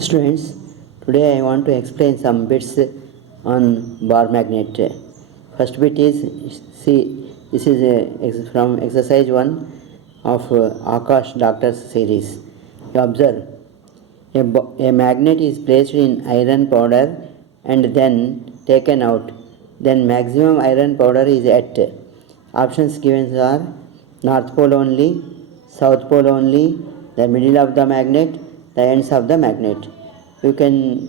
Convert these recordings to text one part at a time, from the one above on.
Students, today I want to explain some bits on bar magnet. First bit is, see, this is from exercise 1 of Akash Doctor's series. You observe, a magnet is placed in iron powder and then taken out. Then maximum iron powder is at. Options given are north pole only, south pole only, the middle of the magnet, the ends of the magnet. You can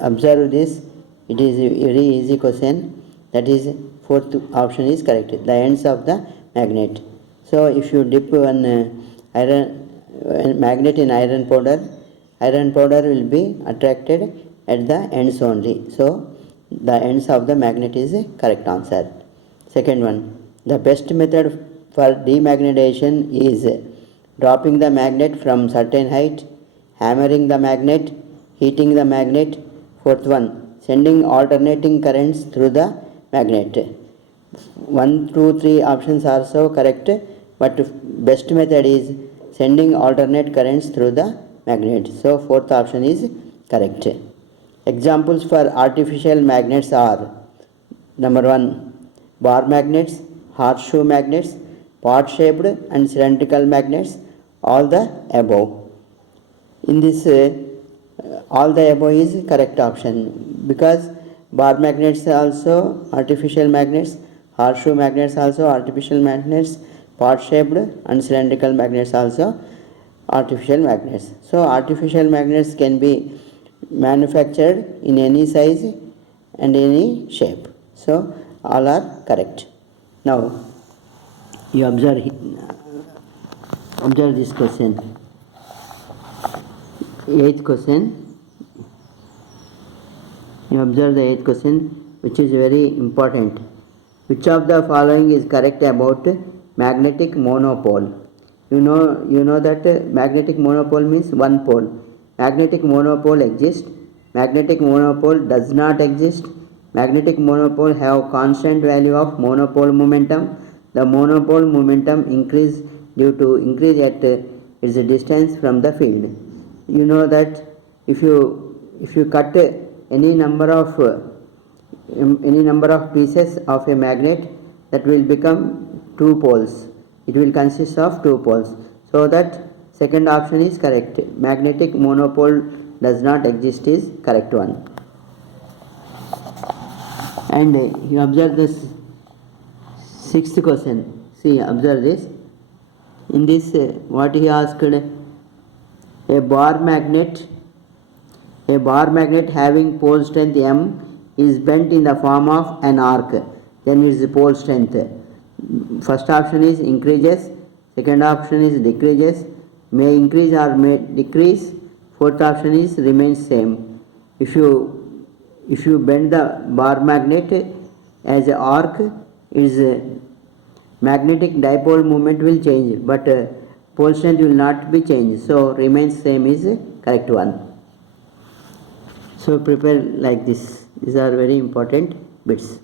observe this. It is a very easy question. That is, fourth option is correct. The ends of the magnet. So if you dip one magnet in iron powder will be attracted at the ends only. So the ends of the magnet is a correct answer. Second one, the best method for demagnetization is dropping the magnet from certain height, hammering the magnet, heating the magnet. Fourth one, sending alternating currents through the magnet. 1, 2, 3 options are so correct, but best method is sending alternate currents through the magnet. So fourth option is correct. Examples for artificial magnets are: number 1, bar magnets, horseshoe magnets, pot shaped and cylindrical magnets, all the above. In this all the above is correct option, because bar magnets also artificial magnets, horseshoe magnets also artificial magnets, pot shaped and cylindrical magnets also artificial magnets. So artificial magnets can be manufactured in any size and any shape. So all are correct. Now you observe this question. 8th question. You observe the 8th question, which is very important. Which of the following is correct about magnetic monopole? You know that magnetic monopole means one pole. Magnetic monopole exists. Magnetic monopole does not exist. Magnetic monopole have constant value of monopole momentum. The monopole momentum increase due to increase at its distance from the field. You know that if you cut any number of pieces of a magnet, that will become two poles. It will consist of two poles. So that second option is correct. Magnetic monopole does not exist is correct one. And you observe this 6th question. See, observe this. In this, what he asked, a bar magnet having pole strength M is bent in the form of an arc. Then its pole strength. First option is increases, second option is decreases, may increase or may decrease, fourth option is remains same. If you bend the bar magnet as an arc, its magnetic dipole moment will change, but pole strength will not be changed, so remains same is correct one. So prepare like this. These are very important bits.